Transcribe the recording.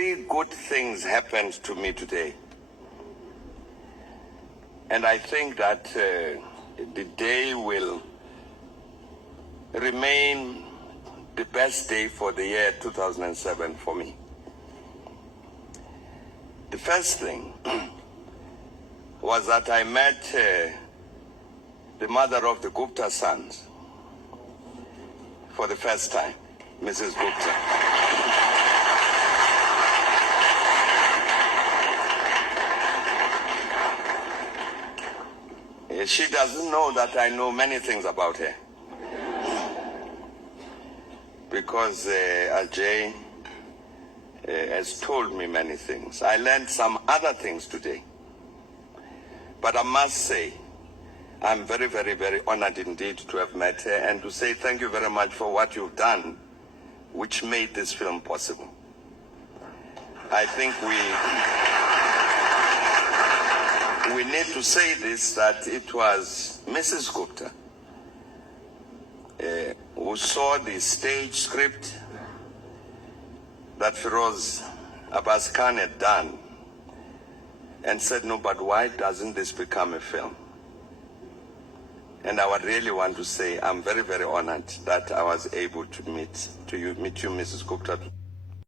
three good things happened to me today. And I think that the day will remain the best day for the year 2007 for me. The first thing was that I met the mother of the Gupta sons for the first time, Mrs. Gupta. She doesn't know that I know many things about her. Because Ajay has told me many things. I learned some other things today. But I must say, I'm very, very, very honored indeed to have met her and to say thank you very much for what you've done, which made this film possible. I think we need to say this, that it was Mrs. Gupta who saw the stage script that Feroz Abbas Khan had done and said, no, but why doesn't this become a film? And I would really want to say I'm very, very honored that I was able to meet you, Mrs. Gupta.